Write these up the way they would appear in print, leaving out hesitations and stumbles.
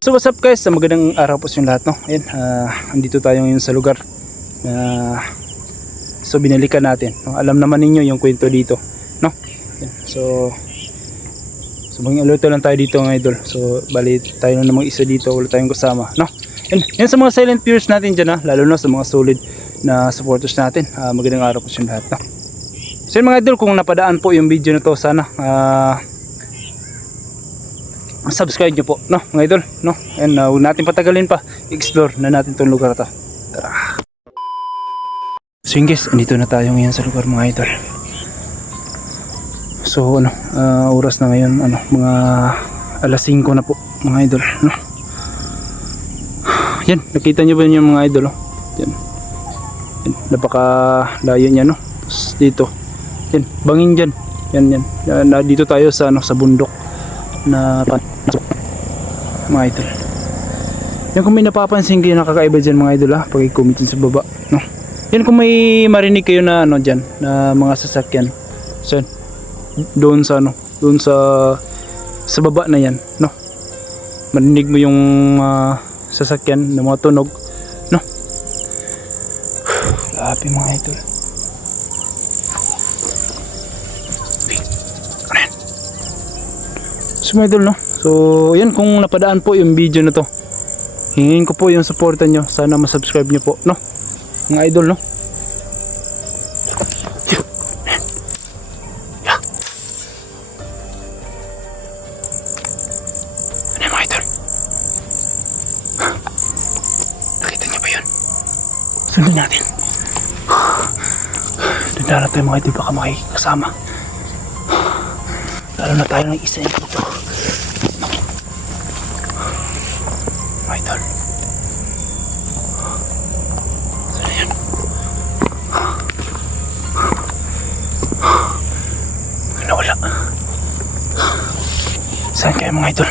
So what's up guys, magandang araw po sa inyo lahat, no? Ayan, andito tayo ngayon sa lugar na so binalikan natin, no? Alam naman ninyo yung kwento dito, no? Ayan, so maging alerto lang tayo dito mga idol. So bali tayo na namang isa dito, wala tayong kasama, no? Yan sa mga silent viewers natin dyan, lalo na sa mga solid na supporters natin, magandang araw po sa inyo lahat, no? So yun mga idol, kung napadaan po yung video na to, sana subscribe nyo po, no mga idol, no? And huwag natin patagalin pa, explore na natin itong lugar na to. Tara. So yun guys, andito na tayo ngayon sa lugar mga idol. So oras na ngayon, mga alas 5 na po mga idol, no? Yan, nakita nyo ba yung mga idol, yan, napakalayo niya, no? Tapos dito, yan, bangin dyan, yan, dito tayo sa, sa bundok na mga idol. Yan, kung may napapansin kayo nakakaiba dyan mga idol, pag-comment sa baba, no? Yan, kung may marinig kayo na dyan na mga sasakyan, so yan, doon sa baba na yan, no? Marinig mo yung sasakyan na mga tunog, no? Grabe mga idol. So mga idol, no? So yan, kung napadaan po yung video na to, hingin ko po yung suporta nyo. Sana masubscribe nyo po, no? Mga idol, no? Ano yung mga idol? Nakita nyo ba yun? Sundan natin. Nandara tayo mga idol, baka makikasama. Lalo na tayo ng isa yung dito. Mga idol. Saan yan? Nawala. Saan kayo mga idol?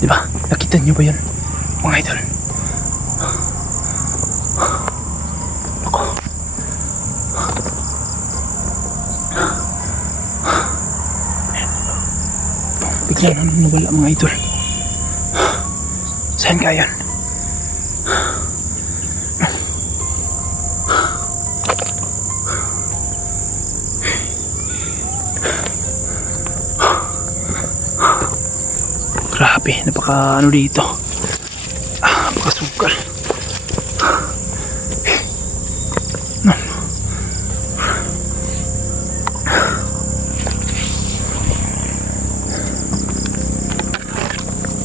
Diba? Nakita nyo ba yun? Mga idol. Bigla na nawala mga idol. Saan kaya yan? Grabe, napaka dito. Napakasukal.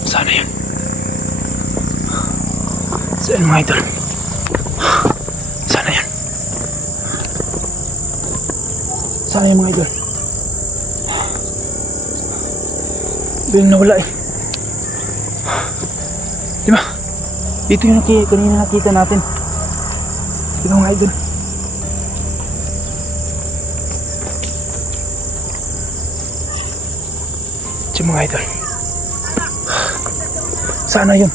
Sana yan. Saan mga idol? Sana yan. Sana yan mga idol. Bilang nawala eh. Diba? Dito yung kanina nakita natin. Diba mga idol? Diba mga idol? Sana yun.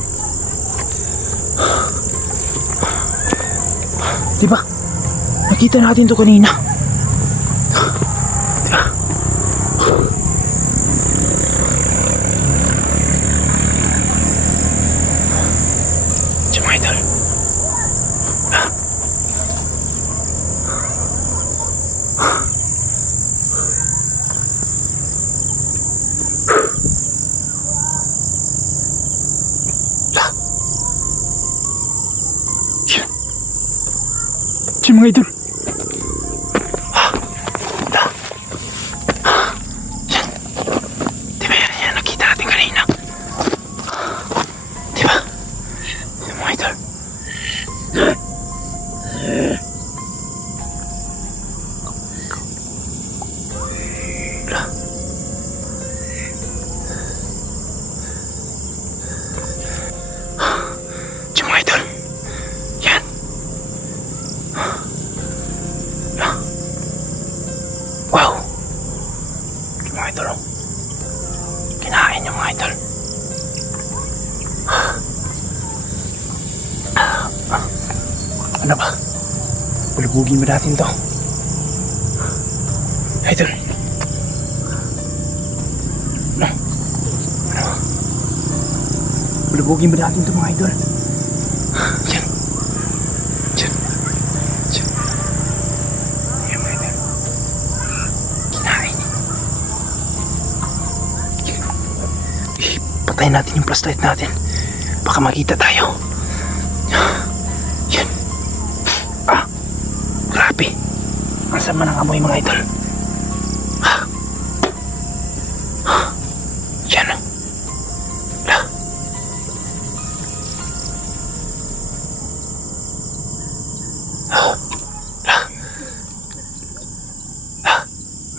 Diba? Nakita natin to kanina. Diba? Diba mga idol? Diyan mga idol. Yan. Diba yan nakita natin kanina? Diba? Yan mga idol. Diyan mga idol. Yan. Wow. Mga idol, kinain yung mga idol. Ano ba? Bulubugin ba natin to? Idol. Bulubugin ba natin ito mga idol? Yan. Yan. Yan. Yan mga idol. Kinain. Yan. Patayin natin yung flashlight natin. Baka makita tayo. Yan. Ah. Grabe. Ang sama ng amoy mga idol. Yan.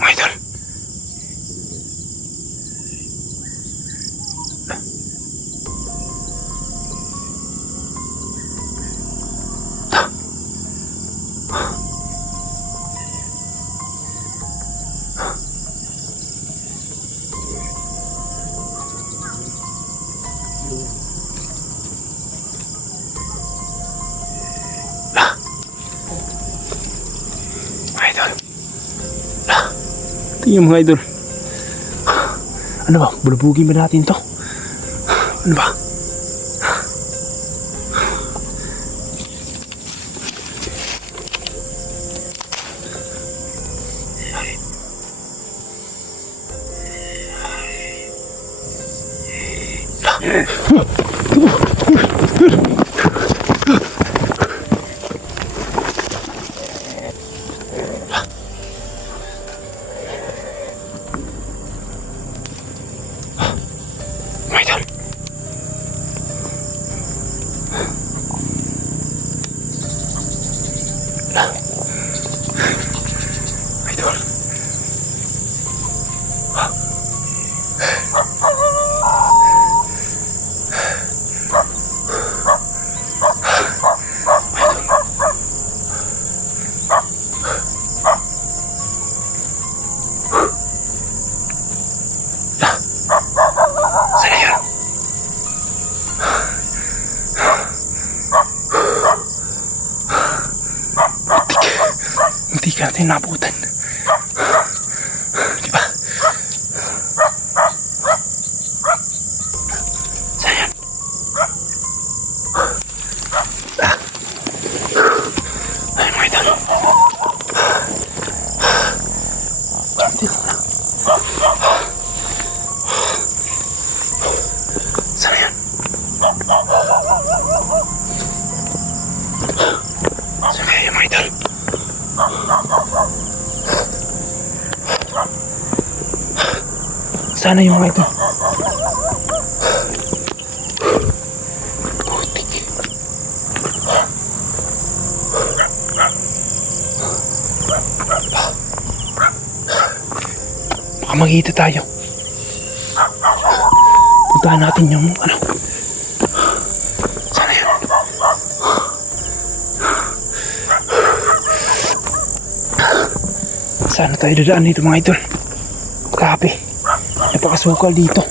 Mga idol. Idol. Ito yung mga idol. Ano ba? Bulubugin ba natin to? Ano ba? Idol. Idol. Sana yun. Hindi ka natin nabutan. Diba? Sana yun. Ay, mga idol. Hindi ko na. Sana yan. Sana yan mga idol. Sana yung mga idol. Putik. Baka makita tayo. Puntahan natin yung ano. Sana yun. Sana tayo dadaan dito mga idol. Grabe. Napakasukal dito.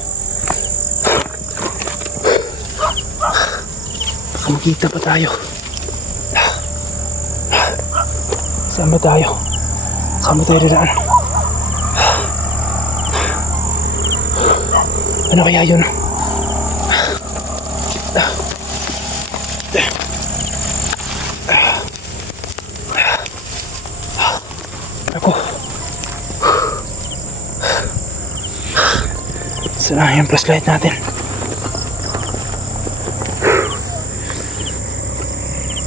Baka makita pa tayo. Saan ba tayo? Saan ba tayo dadaan? Ano kaya yun? Ako. Saan yung flashlight natin?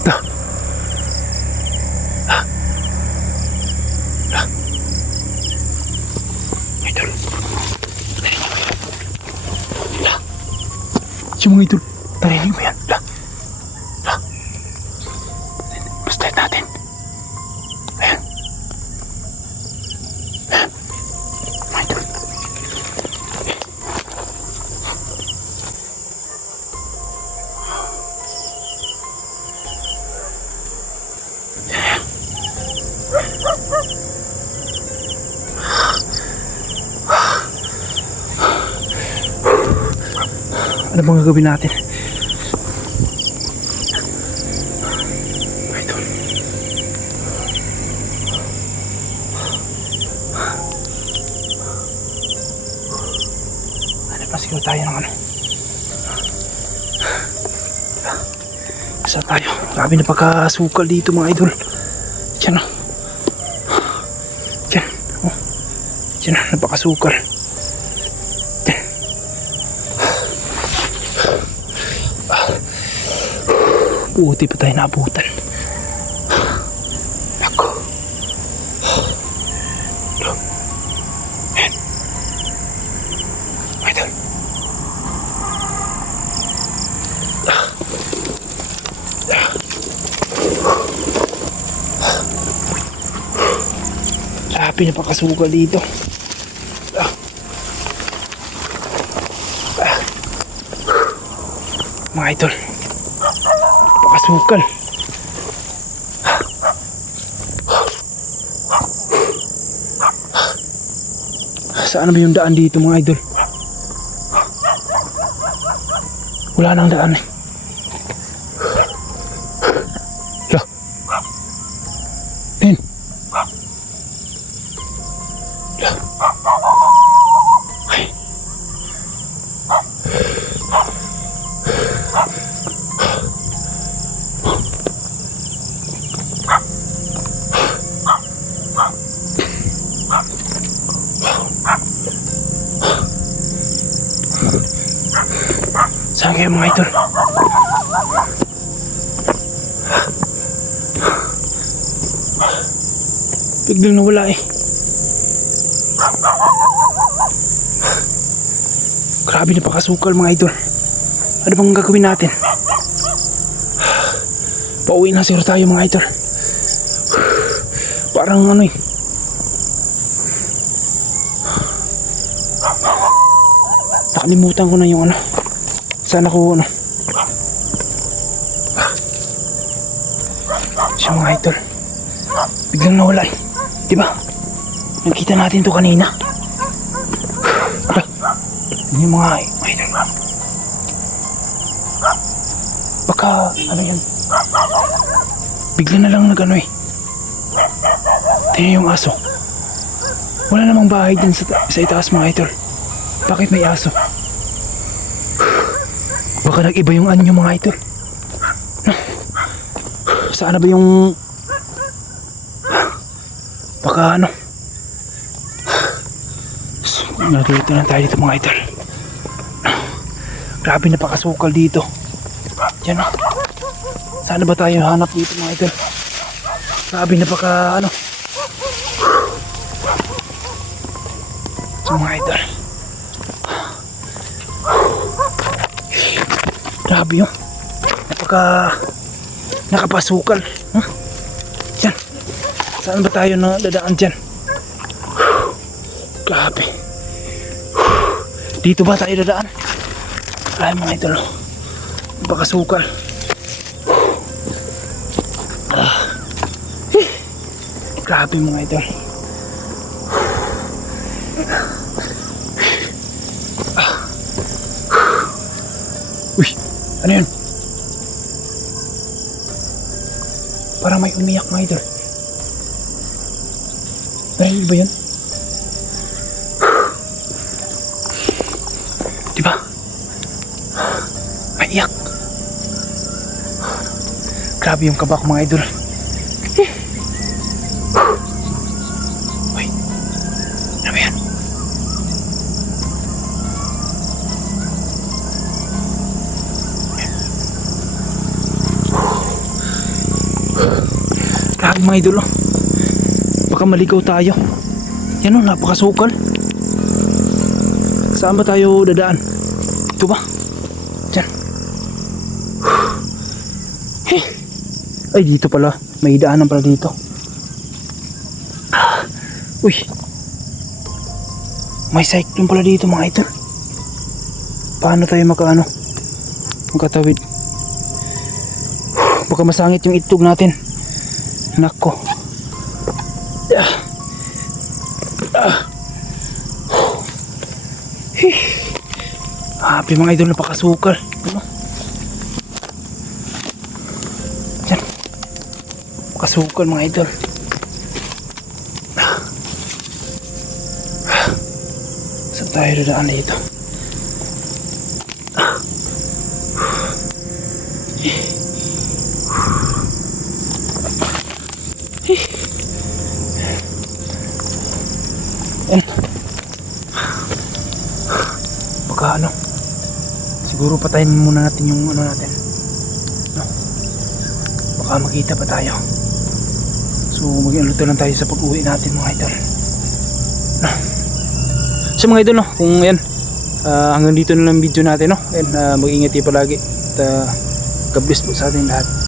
Ito. Idol. Yung mga idol, narinig mo yan. Flashlight natin. Ayan. Mga idol. Ano bang gagawin natin? Ito. Ano pa siguro tayo ng ano? Saan tayo? Grabe napakasukal dito mga idol. Diyan o. Diyan. Oh. Diyan o, napakasukal. Diyan. Buti pa tayo naabutan. Ako. Ayan. Idol. Grabe napakasukal dito. Mga idol, napakasukal. Saan na ba yung daan dito mga idol? Wala nang daan eh. Lah. Din. Ay. Saan kaya mga idol? Biglang nawala eh. Grabe napakasukal mga idol. Ano bang gagawin natin? Pauwi na siguro tayo mga idol. Parang ano eh. Nakalimutan ko na yung ano. Saan ako ano. Siya mga idol. Biglang nawala eh. Diba? Nakita natin to kanina. Yung mga idol. Baka ano yan. Bigla na lang nagano eh. Tingnan yung aso. Wala namang bahay din sa itaas mga idol. Bakit may aso? Baka nag-iba yung anyo mga idol. Saan na ba yung... Baka ano... Natuto na tayo dito mga idol. Grabe napakasukal dito. Yan o. Saan na ba tayo hanap dito mga idol? Grabe napaka ano... So mga idol. Grabe yun. Nakapasukal. Huh? Diyan. Saan ba tayo na dadaan dyan? Grabe. Dito ba tayo dadaan? Ay mga idol. Napakasukal. Grabe mga idol. Uy, ano yun? Parang may umiyak mga idol. Narinig ba yun? Diba? May iyak. Grabe yung kaba ko mga idol. Uy, ano ba yan? Grabe mga idol oh. Baka maligaw tayo. Yan oh, napakasukal. Saan ba tayo dadaan? Ito ba? Diyan. Ay dito pala. May daanan pala dito. Uy. May cyclone pala dito mga idol. Paano tayo makatawid? Baka masangit yung itlog natin. Nako. Happy mga idol, napakasukal. Ano? Yan. Napakasukal mga idol. Saan tayo dadaan dito? baka ano, siguro patayin muna natin yung ano natin, no? Baka makita pa tayo. So mag-aluto lang tayo sa pag-uwi natin mga idol, no? So mga idol, no, kung yan, hanggang dito na lang video natin, no? And mag-ingat kayo palagi at God bless po sa ating lahat.